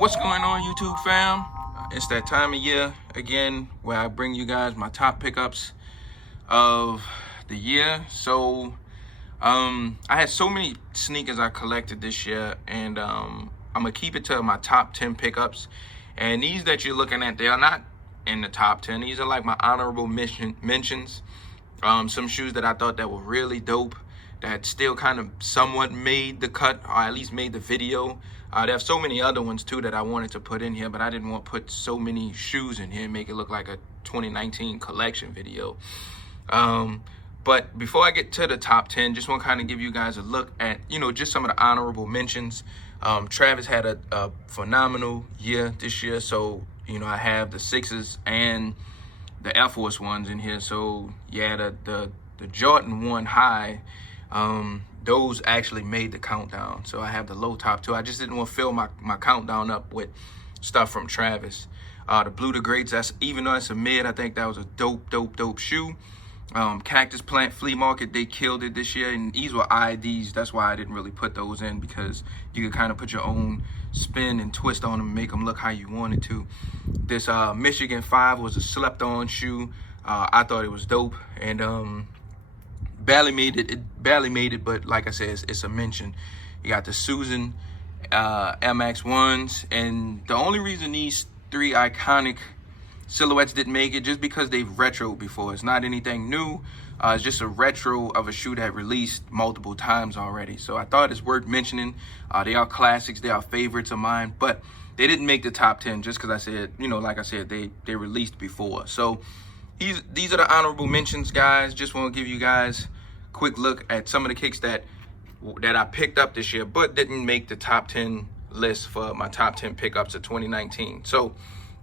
What's going on, YouTube fam? It's that time of year again where I bring you guys my top pickups of the year. So I had so many sneakers I collected this year, and I'm gonna keep it to my top 10 pickups. And these that you're looking at, they are not in the top 10. These are like my honorable mentions. Some shoes that I thought that were really dope, that still kind of somewhat made the cut, or at least made the video. There have so many other ones too that I wanted to put in here, but I didn't want to put so many shoes in here and make it look like a 2019 collection video. But before I get to the top 10, just want to kind of give you guys a look at, just some of the honorable mentions. Travis had a phenomenal year this year. So, I have the 6s and the Air Force ones in here. So yeah, the Jordan 1 high, those actually made the countdown. So I have the low top too. I just didn't want to fill my countdown up with stuff from Travis. The Blue to Greats, even though it's a mid, I think that was a dope shoe. Cactus Plant Flea Market, they killed it this year, and these were IDs. That's why I didn't really put those in, because you could kind of put your own spin and twist on them and make them look how you wanted to. This Michigan 5 was a slept on shoe. I thought it was dope, and barely made it, but like I said, it's a mention. You got the Susan Air Max 1s, and the only reason these three iconic silhouettes didn't make it, just because they've retroed before. It's not anything new. It's just a retro of a shoe that released multiple times already. So I thought it's worth mentioning. They are classics. They are favorites of mine, but they didn't make the top 10 just because I said, like I said, they released before. So these are the honorable mentions, guys. Just want to give you guys a quick look at some of the kicks that I picked up this year, but didn't make the top 10 list for my top 10 pickups of 2019. So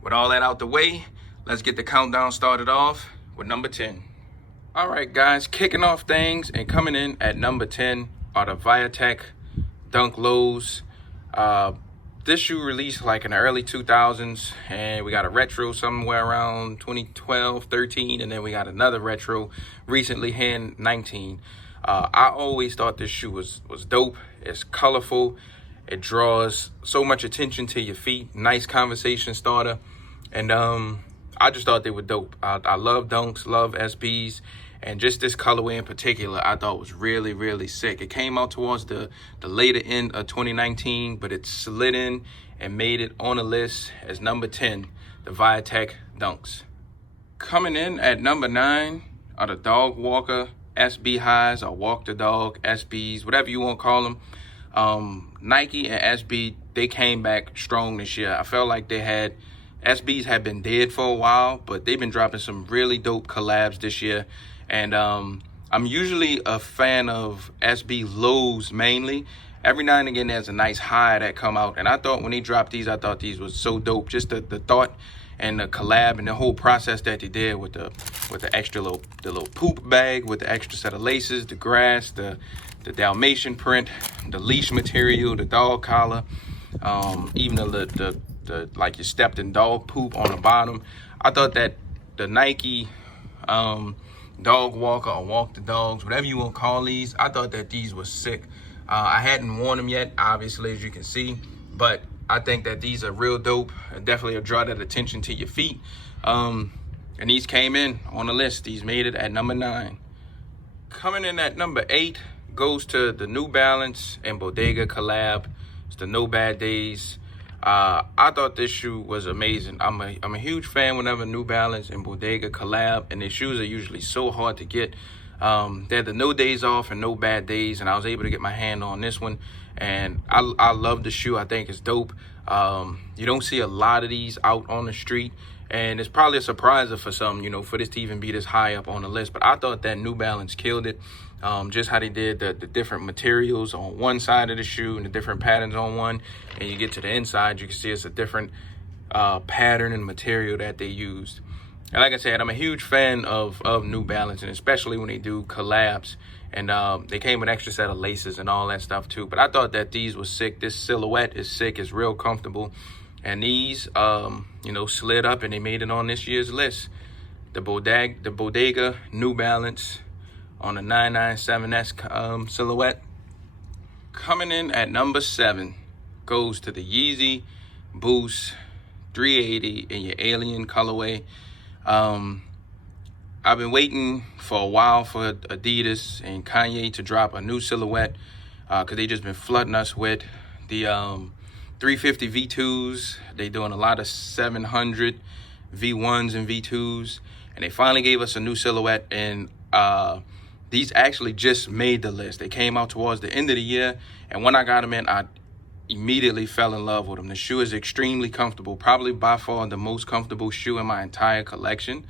with all that out the way, let's get the countdown started off with number 10. All right, guys, kicking off things and coming in at number 10 are the Viatech Dunk Lows. This shoe released like in the early 2000s, and we got a retro somewhere around 2012, 13, and then we got another retro recently here in 19. I always thought this shoe was dope. It's colorful. It draws so much attention to your feet. Nice conversation starter. And I just thought they were dope. I love Dunks, love SBs, and just this colorway in particular I thought was really, really sick. It came out towards the later end of 2019, but it slid in and made it on the list as number 10, the Viatech Dunks. Coming in at number 9 are the Dog Walker SB Highs, or Walk the Dog SBs, whatever you want to call them. Nike and SB, they came back strong this year. I felt like SBs had been dead for a while, but they've been dropping some really dope collabs this year. And I'm usually a fan of SB lows mainly. Every now and again, there's a nice high that come out. And I thought when they dropped these, I thought these was so dope. Just the thought and the collab and the whole process that they did with the extra little poop bag, with the extra set of laces, the grass, the Dalmatian print, the leash material, the dog collar, even the like you stepped in dog poop on the bottom. I thought that the Nike Dog Walker, or Walk the Dogs, whatever you want to call these, I thought that these were sick. I hadn't worn them yet, obviously, as you can see, but I think that these are real dope. Definitely draw that attention to your feet. And these came in on the list. These made it at number 9. Coming in at number 8 goes to the New Balance and Bodega collab. It's the No Bad Days. I thought this shoe was amazing. I'm a huge fan whenever New Balance and Bodega collab, and their shoes are usually so hard to get. They're the No Days Off and No Bad Days, and I was able to get my hand on this one, and I love the shoe. I think it's dope. You don't see a lot of these out on the street, and it's probably a surpriser for some, for this to even be this high up on the list. But I thought that New Balance killed it. Just how they did the different materials on one side of the shoe and the different patterns on one, and you get to the inside, you can see it's a different pattern and material that they used. And like I said, I'm a huge fan of New Balance, and especially when they do collabs. And they came with extra set of laces and all that stuff too. But I thought that these were sick. This silhouette is sick. It's real comfortable. And these, slid up and they made it on this year's list. The Bodega New Balance on the 997S silhouette. Coming in at number 7 goes to the Yeezy Boost, 380 in your Alien colorway. I've been waiting for a while for Adidas and Kanye to drop a new silhouette because they just been flooding us with the 350 V2s. They doing a lot of 700 V1s and V2s, and they finally gave us a new silhouette, and these actually just made the list. They came out towards the end of the year, and when I got them in, I immediately fell in love with them. The shoe is extremely comfortable, probably by far the most comfortable shoe in my entire collection.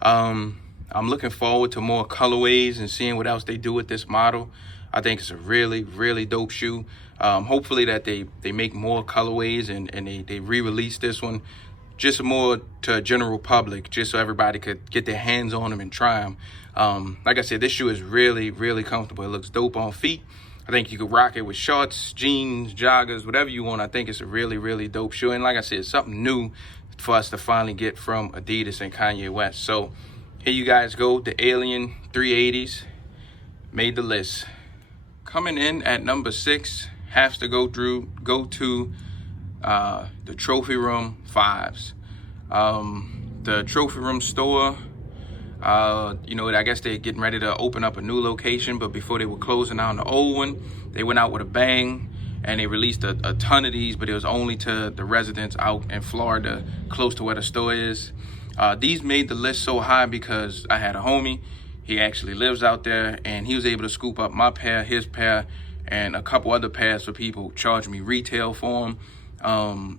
I'm looking forward to more colorways and seeing what else they do with this model. I think it's a really, really dope shoe. Hopefully that they make more colorways and they re-release this one just more to a general public, just so everybody could get their hands on them and try them. Like I said, this shoe is really, really comfortable. It looks dope on feet. I think you could rock it with shorts, jeans, joggers, whatever you want. I think it's a really, really dope shoe. And like I said, it's something new for us to finally get from Adidas and Kanye West. So here you guys go. The Alien 380s made the list. Coming in at number 6 has to go to the Trophy Room 5s. The Trophy Room store, you know, I guess they're getting ready to open up a new location, but before they were closing down the old one, they went out with a bang and they released a ton of these, but it was only to the residents out in Florida, close to where the store is. These made the list so high because I had a homie. He actually lives out there, and he was able to scoop up my pair, his pair, and a couple other pairs for people, charge me retail for them.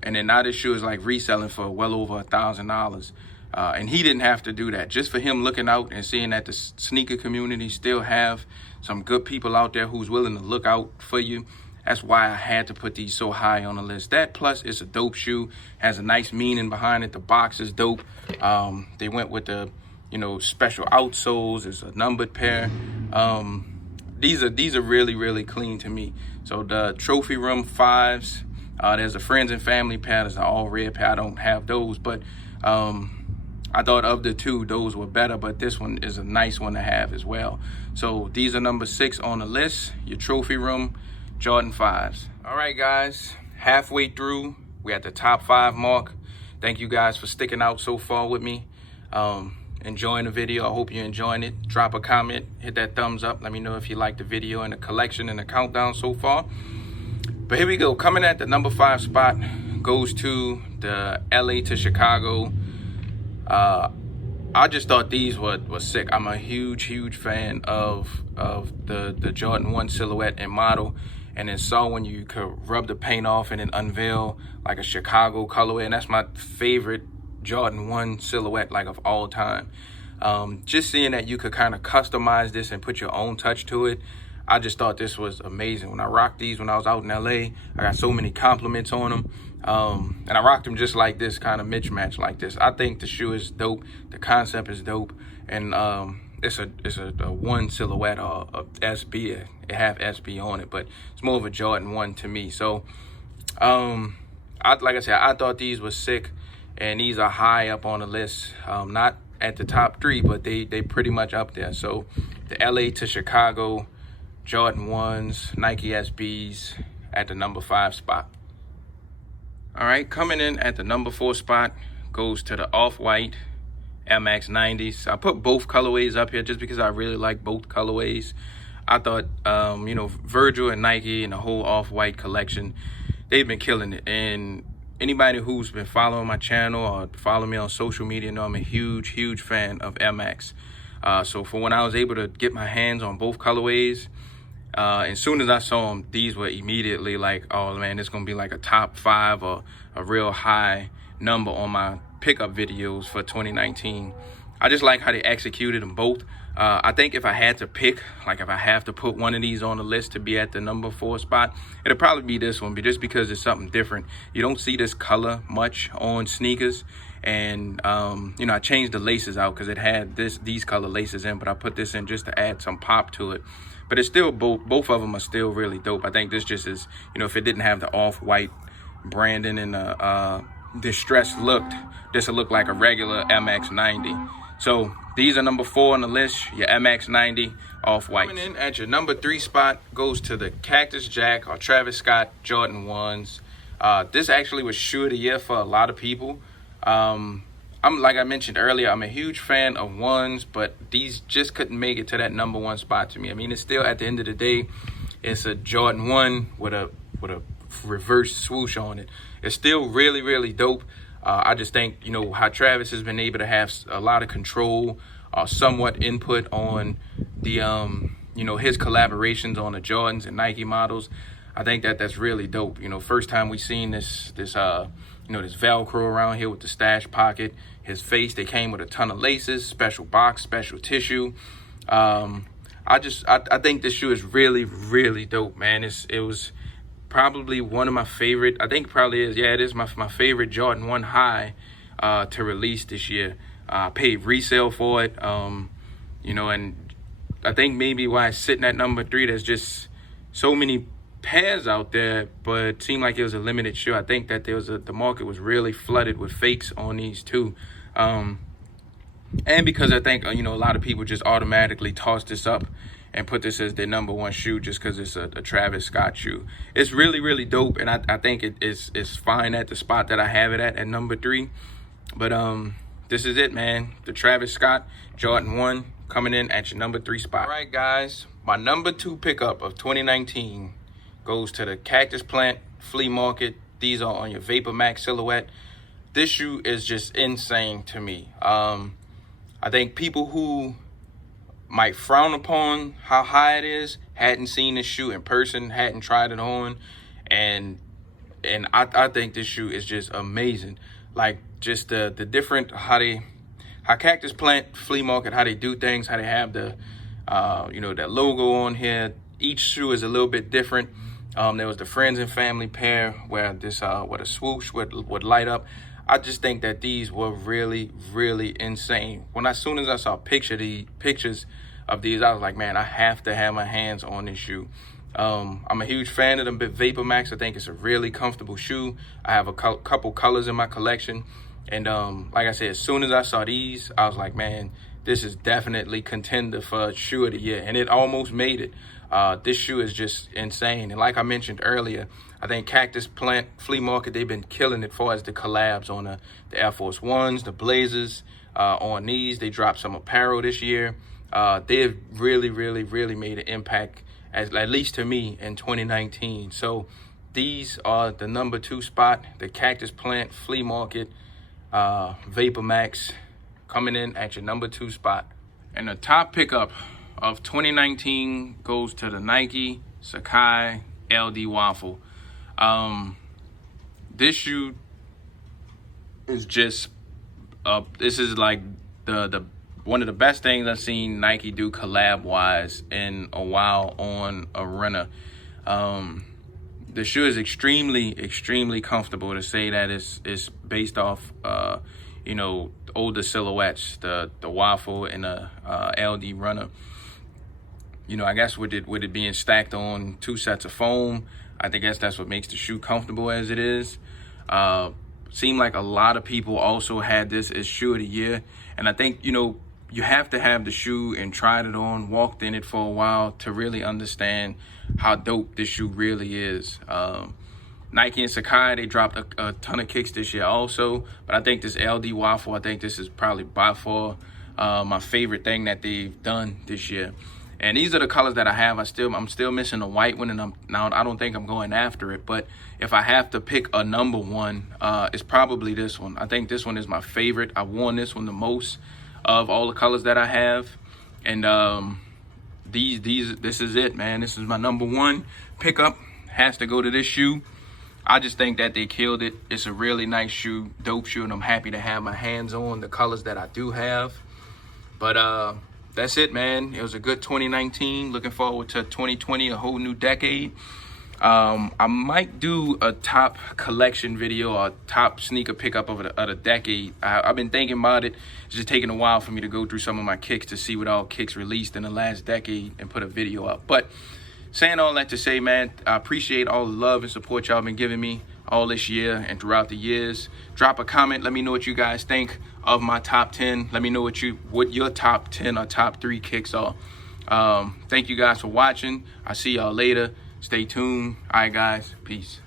And then now this shoe is like reselling for well over $1,000. And he didn't have to do that. Just for him looking out and seeing that the sneaker community still have some good people out there who's willing to look out for you. That's why I had to put these so high on the list. That plus it's a dope shoe, has a nice meaning behind it. The box is dope. They went with the, you know, special outsoles. It's a numbered pair. These are really, really clean to me. So the Trophy Room 5s, there's a friends and family pair. There's an all red pair. I don't have those, but I thought of the two, those were better, but this one is a nice one to have as well. So these are number 6 on the list, your Trophy Room Jordan 5s. All right, guys, halfway through, we're at the top 5 mark. Thank you guys for sticking out so far with me. Enjoying the video. I hope you're enjoying it. Drop a comment, hit that thumbs up. Let me know if you like the video and the collection and the countdown so far. But here we go. Coming at the number 5 spot goes to the LA to Chicago. I just thought these were sick. I'm a huge fan of the Jordan 1 silhouette and model, and then saw when you could rub the paint off and then unveil like a Chicago colorway, and that's my favorite Jordan 1 silhouette like of all time. Just seeing that you could kind of customize this and put your own touch to it, I just thought this was amazing. When I rocked these when I was out in LA, I got so many compliments on them. And I rocked them just like this, kind of mismatch like this. I think the shoe is dope. The concept is dope. And it's a 1 silhouette, or a SB. It have SB on it, but it's more of a Jordan 1 to me. So, like I said, I thought these were sick. And these are high up on the list. Not at the top 3, but they pretty much up there. So the LA to Chicago Jordan 1s, Nike SBs at the number 5 spot. All right, coming in at the number 4 spot goes to the Off-White Air Max 90s. I put both colorways up here just because I really like both colorways. I thought, you know, Virgil and Nike and the whole Off-White collection, they've been killing it. And anybody who's been following my channel or follow me on social media know I'm a huge fan of Air Max. So for when I was able to get my hands on both colorways, as soon as I saw them, these were immediately like, oh man, it's gonna be like a top 5 or a real high number on my pickup videos for 2019. I just like how they executed them both. I think if I had to pick, like if I have to put one of these on the list to be at the number 4 spot, it'll probably be this one, but just because it's something different. You don't see this color much on sneakers. And you know, I changed the laces out because it had these color laces in, but I put this in just to add some pop to it. But it's still both of them are still really dope. I think this just is, you know, if it didn't have the Off-White branding and the distressed look, this would look like a regular MX 90. So these are number 4 on the list, your MX 90 Off-White. Coming in at your number 3 spot goes to the Cactus Jack or Travis Scott Jordan 1s. This actually was shoe of the year for a lot of people. I'm like I mentioned earlier, I'm a huge fan of ones, but these just couldn't make it to that number one spot to me. I mean, it's still, at the end of the day, it's a Jordan 1 with a reverse swoosh on it. It's still really, really dope. I just think, you know, how Travis has been able to have a lot of control, somewhat input on the, you know, his collaborations on the Jordans and Nike models. I think that's really dope. You know, first time we seen this you know, this Velcro around here with the stash pocket. His face, they came with a ton of laces, special box, special tissue. I think this shoe is really, really dope, man. It was probably one of my favorite, I think it probably is, yeah, it is my favorite Jordan 1 high to release this year. I paid resale for it, you know, and I think maybe why it's sitting at number 3, there's just so many pairs out there, but it seemed like it was a limited shoe. I think that the market was really flooded with fakes on these too. And because I think, you know, a lot of people just automatically toss this up and put this as their number 1 shoe just because it's a Travis Scott shoe. It's really, really dope, and I think it's fine at the spot that I have it at number 3. But this is it, man. The Travis Scott Jordan 1 coming in at your number 3 spot. All right, guys, my number 2 pickup of 2019 goes to the Cactus Plant Flea Market. These are on your Vapor Max silhouette. This shoe is just insane to me. I think people who might frown upon how high it is hadn't seen this shoe in person, hadn't tried it on, and I think this shoe is just amazing. Like, just the different how Cactus Plant Flea Market, how they do things, how they have the you know, that logo on here. Each shoe is a little bit different. There was the friends and family pair where this what a swoosh would light up. I just think that these were really, really insane. As soon as I saw pictures of these, I was like, man, I have to have my hands on this shoe. I'm a huge fan of the Vapor Max. I think it's a really comfortable shoe. I have a couple colors in my collection. And like I said, as soon as I saw these, I was like, man, this is definitely contender for shoe of the year. And it almost made it. This shoe is just insane. And like I mentioned earlier, I think Cactus Plant Flea Market, they've been killing it as far as the collabs on the Air Force Ones, the Blazers, on these. They dropped some apparel this year. They've really, really, really made an impact, at least to me, in 2019. So these are the number 2 spot, the Cactus Plant Flea Market Vapor Max, coming in at your number 2 spot. And the top pickup of 2019 goes to the Nike Sakai LD Waffle. This shoe is just this is like the one of the best things I've seen Nike do collab wise in a while on a runner. The shoe is extremely comfortable. To say that it's based off you know, older silhouettes, the Waffle and the LD runner. You know, I guess with it being stacked on 2 sets of foam, I think that's what makes the shoe comfortable as it is. Seemed like a lot of people also had this as shoe of the year. And I think, you know, you have to have the shoe and tried it on, walked in it for a while to really understand how dope this shoe really is. Nike and Sakai, they dropped a ton of kicks this year also. But I think this LD Waffle, I think this is probably by far my favorite thing that they've done this year. And these are the colors that I have. I'm still missing the white one, and I don't think I'm going after it. But if I have to pick a number 1, it's probably this one. I think this one is my favorite. I've worn this one the most of all the colors that I have. And this is it, man. This is my number 1 pickup. Has to go to this shoe. I just think that they killed it. It's a really nice shoe, dope shoe, and I'm happy to have my hands on the colors that I do have. But that's it, man. It was a good 2019. Looking forward to 2020, a whole new decade. I might do a top collection video or top sneaker pickup of the decade. I've been thinking about it. It's just taking a while for me to go through some of my kicks to see what all kicks released in the last decade and put a video up. But saying all that to say, man, I appreciate all the love and support y'all been giving me all this year and throughout the years. Drop a comment. Let me know what you guys think of my top 10. Let me know what your top 10 or top 3 kicks are. Thank you guys for watching. I'll see y'all later. Stay tuned. All right, guys. Peace.